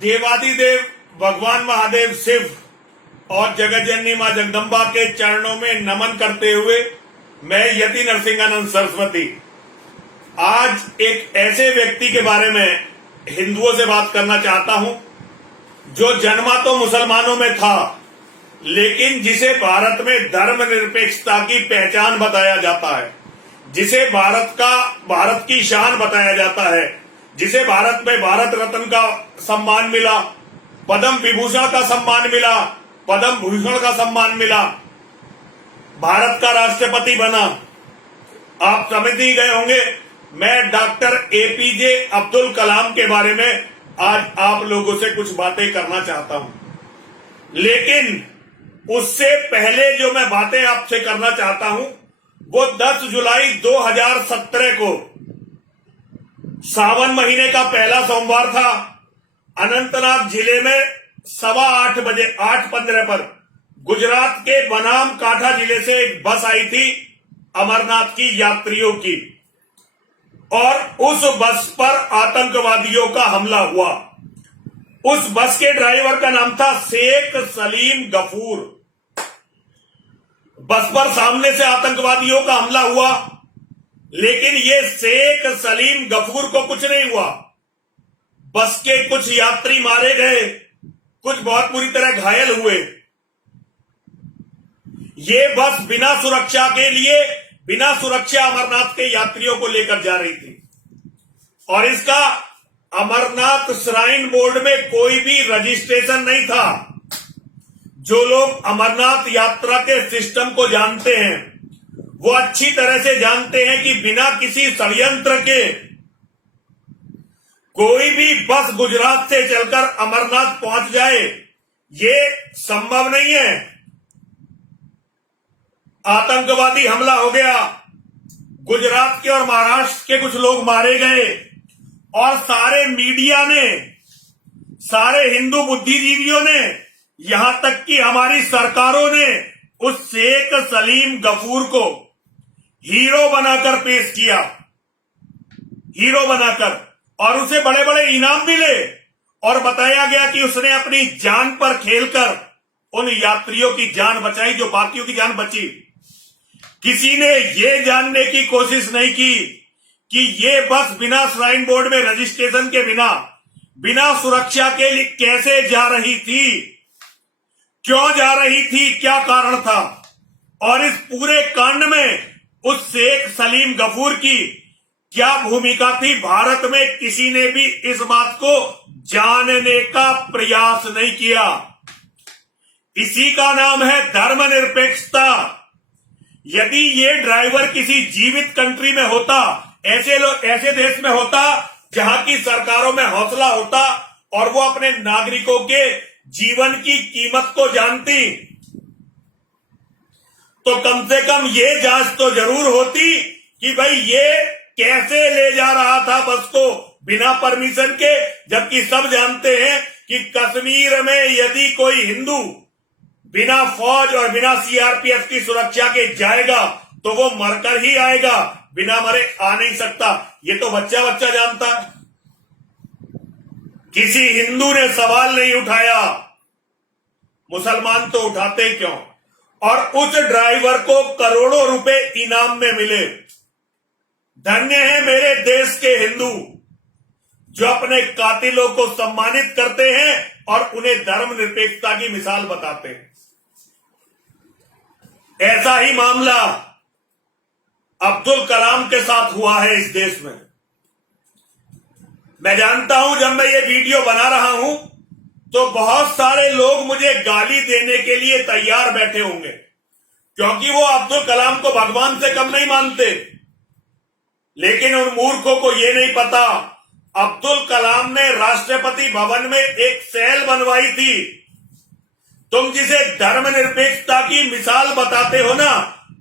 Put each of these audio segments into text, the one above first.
देवादिदेव भगवान महादेव शिव और जगत जननी मां जगदम्बा के चरणों में नमन करते हुए मैं यति नरसिंहानंद सरस्वती आज एक ऐसे व्यक्ति के बारे में हिंदुओं से बात करना चाहता हूं जो जन्मा तो मुसलमानों में था, लेकिन जिसे भारत में धर्मनिरपेक्षता की पहचान बताया जाता है, जिसे भारत की शान बताया जाता है, जिसे भारत में भारत रत्न का सम्मान मिला, पद्म विभूषण का सम्मान मिला, पद्म भूषण का सम्मान मिला, भारत का राष्ट्रपति बना। आप समझ ही गए होंगे मैं डॉक्टर एपीजे अब्दुल कलाम के बारे में आज आप लोगों से कुछ बातें करना चाहता हूं, लेकिन उससे पहले जो मैं बातें आपसे करना चाहता हूं वो 10 जुलाई 2017 को सावन महीने का पहला सोमवार था। अनंतनाग जिले में 8:15 बजे 8:15 पर गुजरात के बनाम काठा जिले से एक बस आई थी अमरनाथ की यात्रियों की, और उस बस पर आतंकवादियों का हमला हुआ। उस बस के ड्राइवर का नाम था शेख सलीम गफूर। बस पर सामने से आतंकवादियों का हमला हुआ, लेकिन ये शेख सलीम गफूर को कुछ नहीं हुआ। बस के कुछ यात्री मारे गए, कुछ बहुत बुरी तरह घायल हुए। ये बस बिना सुरक्षा अमरनाथ के यात्रियों को लेकर जा रही थी, और इसका अमरनाथ श्राइन बोर्ड में कोई भी रजिस्ट्रेशन नहीं था। जो लोग अमरनाथ यात्रा के सिस्टम को जानते हैं वो अच्छी तरह से जानते हैं कि बिना किसी षड्यंत्र के कोई भी बस गुजरात से चलकर अमरनाथ पहुंच जाए, ये संभव नहीं है। आतंकवादी हमला हो गया, गुजरात के और महाराष्ट्र के कुछ लोग मारे गए, और सारे मीडिया ने, सारे हिंदू बुद्धिजीवियों ने, यहां तक कि हमारी सरकारों ने उस शेख सलीम गफूर को हीरो बनाकर पेश किया, हीरो बनाकर, और उसे बड़े बड़े इनाम मिले, और बताया गया कि उसने अपनी जान पर खेलकर उन यात्रियों की जान बचाई जो बाकियों की जान बची। किसी ने यह जानने की कोशिश नहीं की कि ये बस बिना श्राइन बोर्ड में रजिस्ट्रेशन के बिना सुरक्षा के लिए कैसे जा रही थी, क्यों जा रही थी, क्या कारण था, और इस पूरे कांड में उस शेख सलीम गफूर की क्या भूमिका थी। भारत में किसी ने भी इस बात को जानने का प्रयास नहीं किया। इसी का नाम है धर्मनिरपेक्षता। यदि ये ड्राइवर किसी जीवित कंट्री में होता, ऐसे देश में होता जहां की सरकारों में हौसला होता और वो अपने नागरिकों के जीवन की कीमत को जानती, तो कम से कम ये जांच तो जरूर होती कि भाई ये कैसे ले जा रहा था बस को बिना परमिशन के। जबकि सब जानते हैं कि कश्मीर में यदि कोई हिंदू बिना फौज और बिना सीआरपीएफ की सुरक्षा के जाएगा तो वो मरकर ही आएगा, बिना मरे आ नहीं सकता। ये तो बच्चा बच्चा जानता है। किसी हिंदू ने सवाल नहीं उठाया, मुसलमान तो उठाते क्यों। और उस ड्राइवर को करोड़ों रुपए इनाम में मिले। धन्य है मेरे देश के हिंदू जो अपने कातिलों को सम्मानित करते हैं और उन्हें धर्मनिरपेक्षता की मिसाल बताते हैं। ऐसा ही मामला अब्दुल कलाम के साथ हुआ है इस देश में। मैं जानता हूं जब मैं ये वीडियो बना रहा हूं तो बहुत सारे लोग मुझे गाली देने के लिए तैयार बैठे होंगे, क्योंकि वो अब्दुल कलाम को भगवान से कम नहीं मानते। लेकिन उन मूर्खों को ये नहीं पता, अब्दुल कलाम ने राष्ट्रपति भवन में एक सेल बनवाई थी। तुम जिसे धर्मनिरपेक्षता की मिसाल बताते हो ना,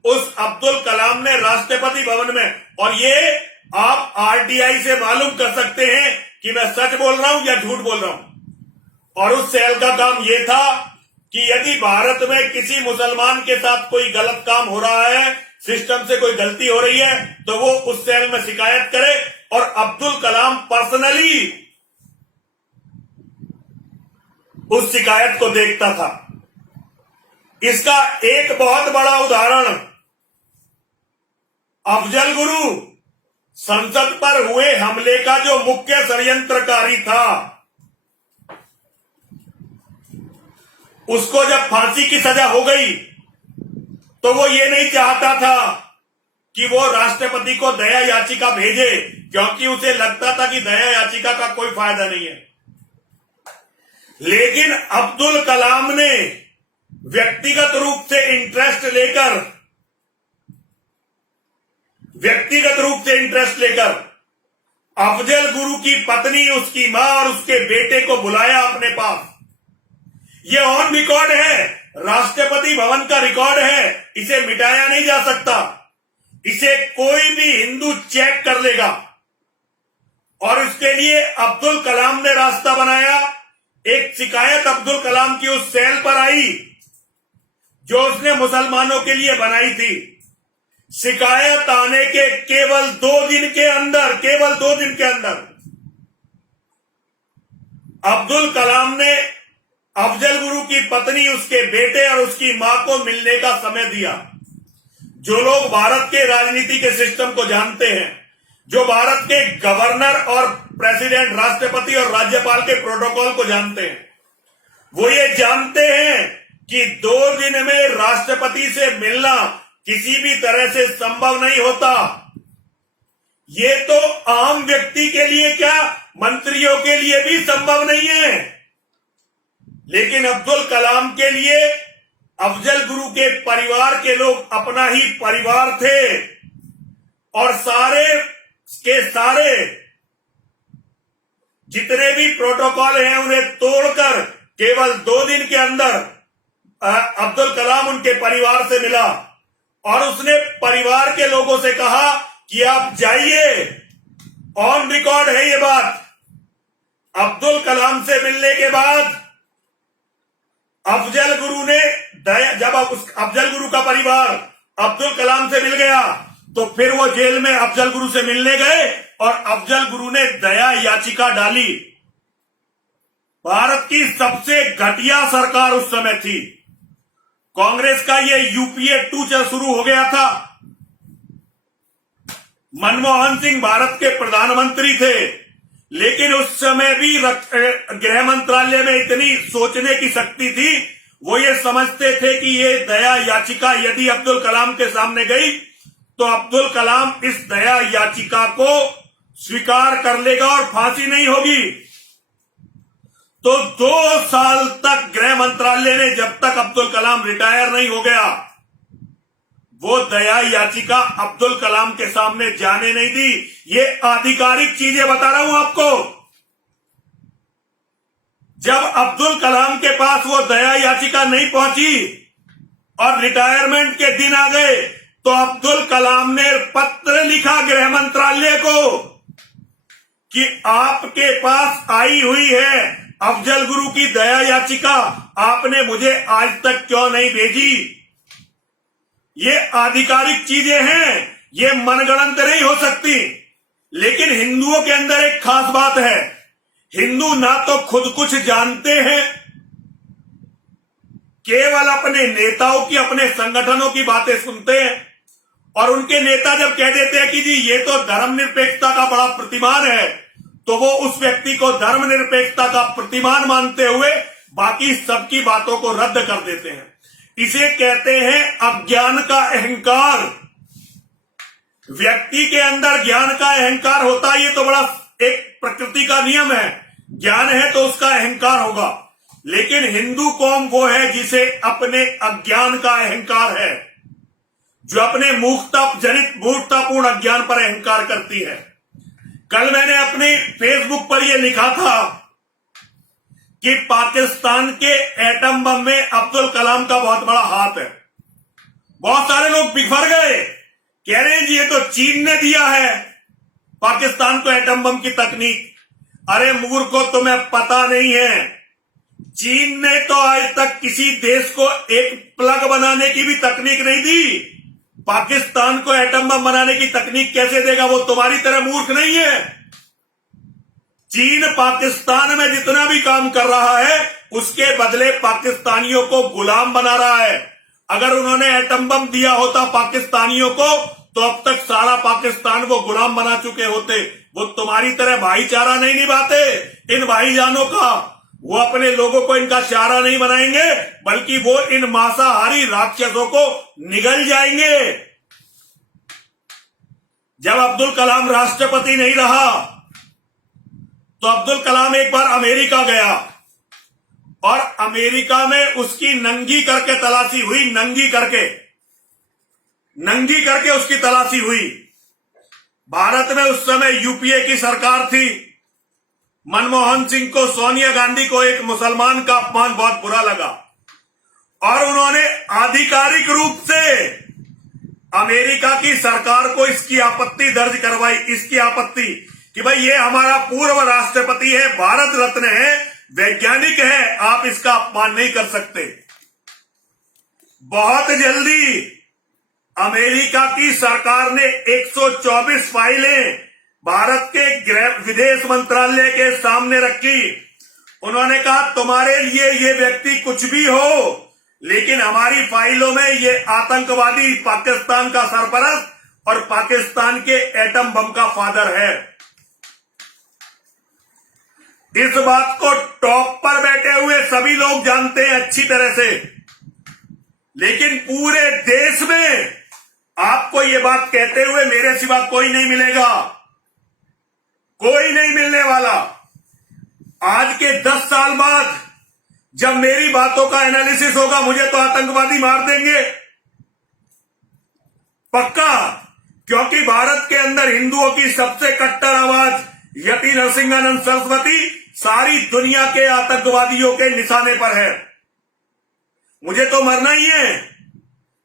उस अब्दुल कलाम ने राष्ट्रपति भवन में, और ये आप आरटीआई से मालूम कर सकते हैं कि मैं सच बोल रहा हूं या झूठ बोल रहा हूं। और उस सेल का काम यह था कि यदि भारत में किसी मुसलमान के साथ कोई गलत काम हो रहा है, सिस्टम से कोई गलती हो रही है, तो वो उस सेल में शिकायत करे, और अब्दुल कलाम पर्सनली उस शिकायत को देखता था। इसका एक बहुत बड़ा उदाहरण अफजल गुरु संसद पर हुए हमले का जो मुख्य षड्यंत्रकारी था, उसको जब फांसी की सजा हो गई तो वो ये नहीं चाहता था कि वो राष्ट्रपति को दया याचिका भेजे, क्योंकि उसे लगता था कि दया याचिका का कोई फायदा नहीं है। लेकिन अब्दुल कलाम ने व्यक्तिगत रूप से इंटरेस्ट लेकर अफजल गुरु की पत्नी, उसकी मां और उसके बेटे को बुलाया अपने पास। ये ऑन रिकॉर्ड है, राष्ट्रपति भवन का रिकॉर्ड है, इसे मिटाया नहीं जा सकता। इसे कोई भी हिंदू चेक कर लेगा। और इसके लिए अब्दुल कलाम ने रास्ता बनाया। एक शिकायत अब्दुल कलाम की उस सेल पर आई जो उसने मुसलमानों के लिए बनाई थी। शिकायत आने के केवल 2 दिन के अंदर अब्दुल कलाम ने अफजल गुरु की पत्नी, उसके बेटे और उसकी मां को मिलने का समय दिया। जो लोग भारत के राजनीति के सिस्टम को जानते हैं, जो भारत के गवर्नर और प्रेसिडेंट, राष्ट्रपति और राज्यपाल के प्रोटोकॉल को जानते हैं, वो ये जानते हैं कि 2 दिन में राष्ट्रपति से मिलना किसी भी तरह से संभव नहीं होता। ये तो आम व्यक्ति के लिए क्या, मंत्रियों के लिए भी संभव नहीं है। लेकिन अब्दुल कलाम के लिए अफजल गुरु के परिवार के लोग अपना ही परिवार थे और सारे के सारे जितने भी प्रोटोकॉल हैं उन्हें तोड़कर केवल 2 दिन के अंदर अब्दुल कलाम उनके परिवार से मिला और उसने परिवार के लोगों से कहा कि आप जाइए। ऑन रिकॉर्ड है ये बात। अब्दुल कलाम से मिलने के बाद अफजल गुरु ने जब अफजल गुरु का परिवार अब्दुल कलाम से मिल गया तो फिर वो जेल में अफजल गुरु से मिलने गए और अफजल गुरु ने दया याचिका डाली। भारत की सबसे घटिया सरकार उस समय थी। कांग्रेस का ये यूपीए 2 शुरू हो गया था। मनमोहन सिंह भारत के प्रधानमंत्री थे, लेकिन उस समय भी गृह मंत्रालय में इतनी सोचने की शक्ति थी, वो ये समझते थे कि ये दया याचिका यदि अब्दुल कलाम के सामने गई तो अब्दुल कलाम इस दया याचिका को स्वीकार कर लेगा और फांसी नहीं होगी। तो 2 साल तक गृह मंत्रालय ने, जब तक अब्दुल कलाम रिटायर नहीं हो गया, वो दया याचिका अब्दुल कलाम के सामने जाने नहीं दी। ये आधिकारिक चीजें बता रहा हूं आपको। जब अब्दुल कलाम के पास वो दया याचिका नहीं पहुंची और रिटायरमेंट के दिन आ गए तो अब्दुल कलाम ने पत्र लिखा गृह मंत्रालय को कि आपके पास आई हुई है अफजल गुरु की दया याचिका, आपने मुझे आज तक क्यों नहीं भेजी। ये आधिकारिक चीजें हैं, ये मनगढ़ंत नहीं हो सकती। लेकिन हिंदुओं के अंदर एक खास बात है, हिंदू ना तो खुद कुछ जानते हैं, केवल अपने नेताओं की, अपने संगठनों की बातें सुनते हैं और उनके नेता जब कह देते हैं कि जी ये तो धर्मनिरपेक्षता का बड़ा प्रतिमान है, तो वो उस व्यक्ति को धर्मनिरपेक्षता का प्रतिमान मानते हुए बाकी सबकी बातों को रद्द कर देते हैं। इसे कहते हैं अज्ञान का अहंकार। व्यक्ति के अंदर ज्ञान का अहंकार होता है, ये तो बड़ा एक प्रकृति का नियम है। ज्ञान है तो उसका अहंकार होगा। लेकिन हिंदू कौम वो है जिसे अपने अज्ञान का अहंकार है, जो अपने मूर्खतापूर्ण अज्ञान पर अहंकार करती है। कल मैंने अपने फेसबुक पर यह लिखा था कि पाकिस्तान के एटम बम में अब्दुल कलाम का बहुत बड़ा हाथ है। बहुत सारे लोग बिफर गए, कह रहे हैं जी ये तो चीन ने दिया है पाकिस्तान को एटम बम की तकनीक। अरे मूर्खों, तुम्हें पता नहीं है, चीन ने तो आज तक किसी देश को एक प्लग बनाने की भी तकनीक नहीं दी। पाकिस्तान को एटम बम बनाने की तकनीक कैसे देगा? वो तुम्हारी तरह मूर्ख नहीं है। चीन पाकिस्तान में जितना भी काम कर रहा है उसके बदले पाकिस्तानियों को गुलाम बना रहा है। अगर उन्होंने एटम बम दिया होता पाकिस्तानियों को तो अब तक सारा पाकिस्तान वो गुलाम बना चुके होते। वो तुम्हारी तरह भाईचारा नहीं निभाते इन भाईजानों का। वो अपने लोगों को इनका चारा नहीं बनाएंगे बल्कि वो इन मांसाहारी राक्षसों को निगल जाएंगे। जब अब्दुल कलाम राष्ट्रपति नहीं रहा तो अब्दुल कलाम एक बार अमेरिका गया और अमेरिका में उसकी नंगी करके तलाशी हुई। नंगी करके उसकी तलाशी हुई। भारत में उस समय यूपीए की सरकार थी। मनमोहन सिंह को, सोनिया गांधी को एक मुसलमान का अपमान बहुत बुरा लगा और उन्होंने आधिकारिक रूप से अमेरिका की सरकार को इसकी आपत्ति दर्ज करवाई। इसकी आपत्ति कि भाई ये हमारा पूर्व राष्ट्रपति है, भारत रत्न है, वैज्ञानिक है, आप इसका अपमान नहीं कर सकते। बहुत जल्दी अमेरिका की सरकार ने 124 फाइलें भारत के गृह विदेश मंत्रालय के सामने रखी। उन्होंने कहा तुम्हारे लिए ये व्यक्ति कुछ भी हो लेकिन हमारी फाइलों में ये आतंकवादी पाकिस्तान का सरपरस्त और पाकिस्तान के एटम बम का फादर है। इस बात को टॉप पर बैठे हुए सभी लोग जानते हैं अच्छी तरह से, लेकिन पूरे देश में आपको ये बात कहते हुए मेरे सिवा कोई नहीं मिलेगा, कोई नहीं मिलने वाला। आज के 10 साल बाद जब मेरी बातों का एनालिसिस होगा मुझे तो आतंकवादी मार देंगे पक्का, क्योंकि भारत के अंदर हिंदुओं की सबसे कट्टर आवाज यति नरसिंहानंद सरस्वती सारी दुनिया के आतंकवादियों के निशाने पर है। मुझे तो मरना ही है,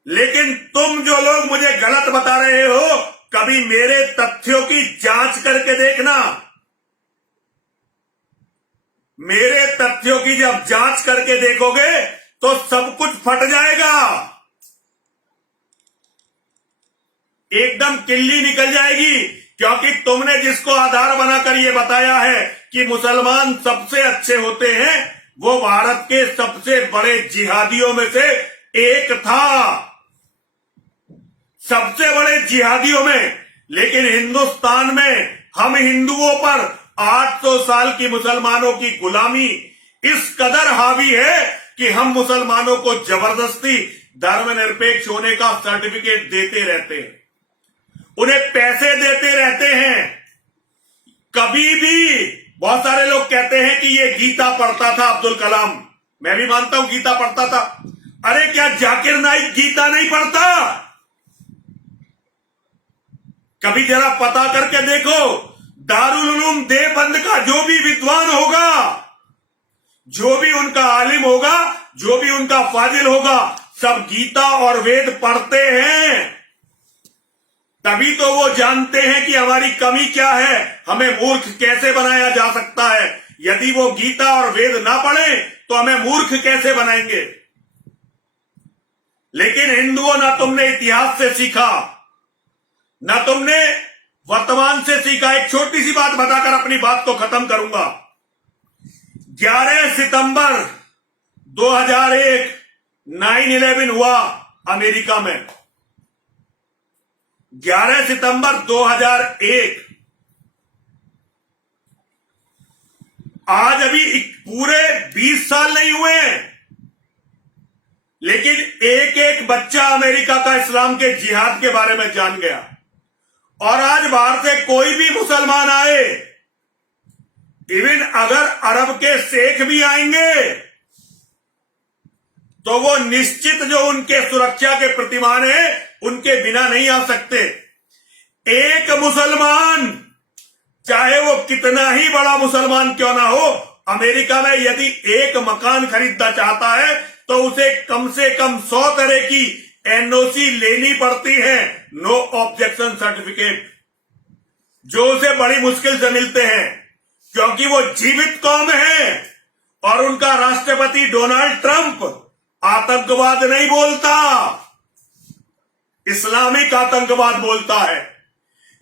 लेकिन तुम जो लोग मुझे गलत बता रहे हो कभी मेरे तथ्यों की जांच करके देखना। मेरे तथ्यों की जब जांच करके देखोगे तो सब कुछ फट जाएगा, एकदम किल्ली निकल जाएगी। क्योंकि तुमने जिसको आधार बनाकर ये बताया है कि मुसलमान सबसे अच्छे होते हैं वो भारत के सबसे बड़े जिहादियों में से एक था, सबसे बड़े जिहादियों में। लेकिन हिंदुस्तान में हम हिंदुओं पर 800 साल की मुसलमानों की गुलामी इस कदर हावी है कि हम मुसलमानों को जबरदस्ती धर्मनिरपेक्ष होने का सर्टिफिकेट देते रहते हैं, उन्हें पैसे देते रहते हैं। कभी भी बहुत सारे लोग कहते हैं कि ये गीता पढ़ता था अब्दुल कलाम, मैं भी मानता हूं गीता पढ़ता था। अरे क्या जाकिर नाइक गीता नहीं पढ़ता? कभी जरा पता करके देखो, दारुल उलूम देवबंद का जो भी विद्वान होगा, जो भी उनका आलिम होगा, जो भी उनका फाजिल होगा, सब गीता और वेद पढ़ते हैं। तभी तो वो जानते हैं कि हमारी कमी क्या है, हमें मूर्ख कैसे बनाया जा सकता है। यदि वो गीता और वेद ना पढ़े तो हमें मूर्ख कैसे बनाएंगे। लेकिन हिंदुओं, ना तुमने इतिहास से सीखा, ना तुमने वर्तमान से सीखा। एक छोटी सी बात बताकर अपनी बात को खत्म करूंगा। 11 सितंबर 2001 9/11 हुआ अमेरिका में। 11 सितंबर 2001। आज अभी पूरे 20 साल नहीं हुए, लेकिन एक एक बच्चा अमेरिका का इस्लाम के जिहाद के बारे में जान गया। और आज बाहर से कोई भी मुसलमान आए, इवन अगर अरब के शेख भी आएंगे तो वो निश्चित जो उनके सुरक्षा के प्रतिमान है उनके बिना नहीं आ सकते। एक मुसलमान, चाहे वो कितना ही बड़ा मुसलमान क्यों ना हो, अमेरिका में यदि एक मकान खरीदना चाहता है तो उसे कम से कम 100 तरह की एनओसी लेनी पड़ती है, नो ऑब्जेक्शन सर्टिफिकेट, जो उसे बड़ी मुश्किल से मिलते हैं, क्योंकि वो जीवित कौम है। और उनका राष्ट्रपति डोनाल्ड ट्रंप आतंकवाद नहीं बोलता, इस्लामिक आतंकवाद बोलता है।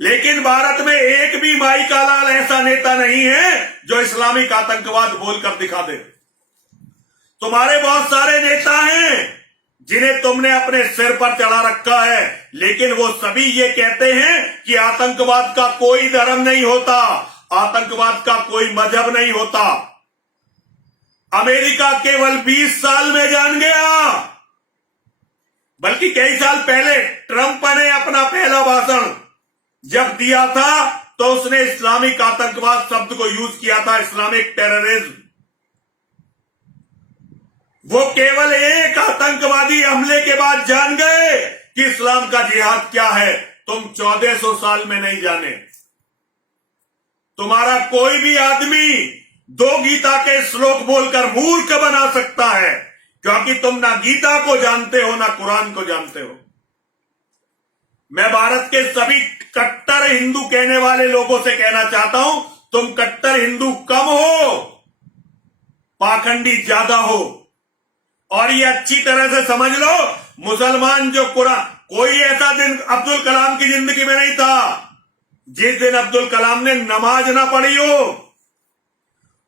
लेकिन भारत में एक भी माई का लाल ऐसा नेता नहीं है जो इस्लामिक आतंकवाद बोलकर दिखा दे। तुम्हारे बहुत सारे नेता हैं जिन्हें तुमने अपने सिर पर चढ़ा रखा है, लेकिन वो सभी ये कहते हैं कि आतंकवाद का कोई धर्म नहीं होता, आतंकवाद का कोई मजहब नहीं होता। अमेरिका केवल 20 साल में जान गया, बल्कि कई साल पहले ट्रंप ने अपना पहला भाषण जब दिया था तो उसने इस्लामिक आतंकवाद शब्द को यूज किया था, इस्लामिक टेररिज्म। वो केवल एक आतंकवादी हमले के बाद जान गए कि इस्लाम का जिहाद क्या है। तुम 1400 साल में नहीं जाने। तुम्हारा कोई भी आदमी 2 गीता के श्लोक बोलकर मूर्ख बना सकता है, क्योंकि तुम ना गीता को जानते हो ना कुरान को जानते हो। मैं भारत के सभी कट्टर हिंदू कहने वाले लोगों से कहना चाहता हूं, तुम कट्टर हिंदू कम हो, पाखंडी ज्यादा हो। और ये अच्छी तरह से समझ लो, मुसलमान जो कुरान, कोई ऐसा दिन अब्दुल कलाम की जिंदगी में नहीं था जिस दिन अब्दुल कलाम ने नमाज ना पढ़ी हो।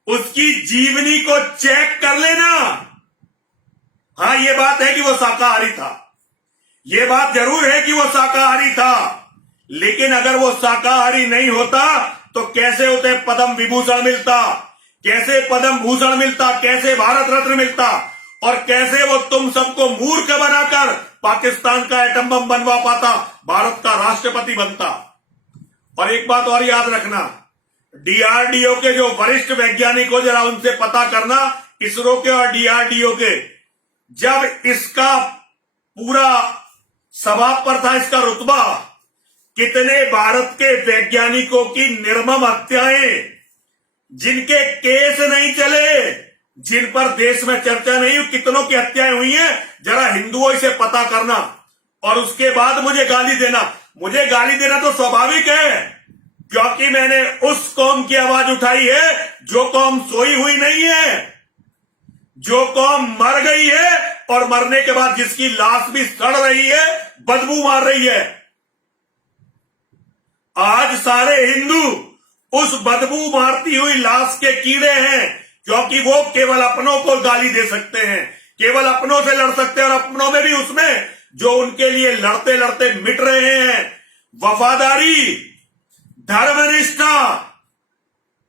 उसकी जीवनी को चेक कर लेना। हां, ये बात है कि वो शाकाहारी था, ये बात जरूर है कि वो शाकाहारी था, लेकिन अगर वो शाकाहारी नहीं होता तो कैसे उसे पद्म विभूषण मिलता, कैसे पद्म भूषण मिलता, कैसे भारत रत्न मिलता, और कैसे वो तुम सबको मूर्ख बनाकर पाकिस्तान का एटम बम बनवा पाता, भारत का राष्ट्रपति बनता। और एक बात और याद रखना, डीआरडीओ के जो वरिष्ठ वैज्ञानिक हो, जरा उनसे पता करना, इसरो के और डीआरडीओ के, जब इसका पूरा सभा पर था इसका रुतबा, कितने भारत के वैज्ञानिकों की निर्मम हत्याएं, जिनके केस नहीं चले, जिन पर देश में चर्चा नहीं हुई, कितनों की हत्याएं हुई हैं, जरा हिंदुओं से पता करना। और उसके बाद मुझे गाली देना। मुझे गाली देना तो स्वाभाविक है, क्योंकि मैंने उस कौम की आवाज उठाई है जो कौम सोई हुई नहीं है, जो कौम मर गई है और मरने के बाद जिसकी लाश भी सड़ रही है, बदबू मार रही है। आज सारे हिंदू उस बदबू मारती हुई लाश के कीड़े हैं, क्योंकि वो केवल अपनों को गाली दे सकते हैं, केवल अपनों से लड़ सकते हैं, और अपनों में भी उसमें जो उनके लिए लड़ते लड़ते मिट रहे हैं। वफादारी, धर्मनिष्ठा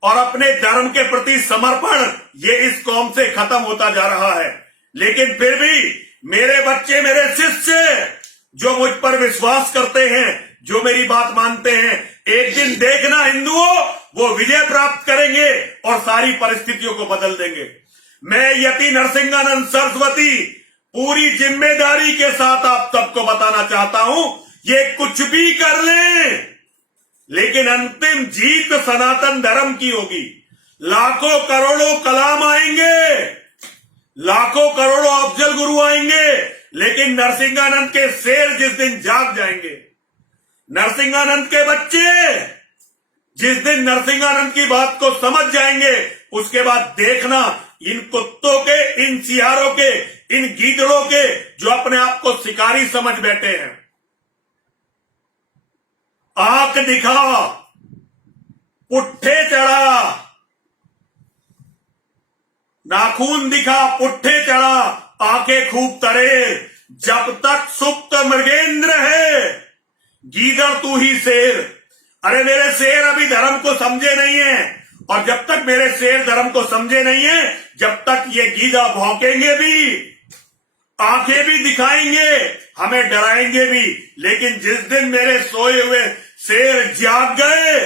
और अपने धर्म के प्रति समर्पण, ये इस कौम से खत्म होता जा रहा है। लेकिन फिर भी मेरे बच्चे, मेरे शिष्य जो मुझ पर विश्वास करते हैं, जो मेरी बात मानते हैं, एक दिन देखना हिंदुओं, वो विजय प्राप्त करेंगे और सारी परिस्थितियों को बदल देंगे। मैं यति नरसिंहानंद सरस्वती पूरी जिम्मेदारी के साथ आप सबको बताना चाहता हूं, ये कुछ भी कर लें, लेकिन अंतिम जीत सनातन धर्म की होगी। लाखों करोड़ों कलाम आएंगे, लाखों करोड़ों अफजल गुरु आएंगे, लेकिन नरसिंहानंद के शेर जिस दिन जाग जाएंगे, नरसिंहानंद के बच्चे जिस दिन नरसिंहानंद की बात को समझ जाएंगे, उसके बाद देखना इन कुत्तों के, इन सियारों के, इन गीदड़ों के, जो अपने आप को शिकारी समझ बैठे हैं, आंख दिखा, पुट्ठे चढ़ा, नाखून दिखा, पुट्ठे चढ़ा, आंखें खूब तरे, जब तक सुप्त मृगेंद्र है, गीदड़ तू ही शेर। अरे मेरे शेर अभी धर्म को समझे नहीं है, और जब तक मेरे शेर धर्म को समझे नहीं है, जब तक ये गीदड़ भौंकेंगे भी, आंखें भी दिखाएंगे, हमें डराएंगे भी, लेकिन जिस दिन मेरे सोए हुए शेर जाग गए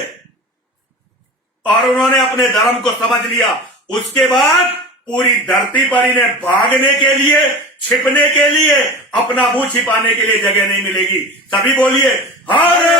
और उन्होंने अपने धर्म को समझ लिया, उसके बाद पूरी धरती पर इन्हें भागने के लिए, छिपने के लिए, अपना मुंह छिपाने के लिए जगह नहीं मिलेगी। सभी बोलिए हरे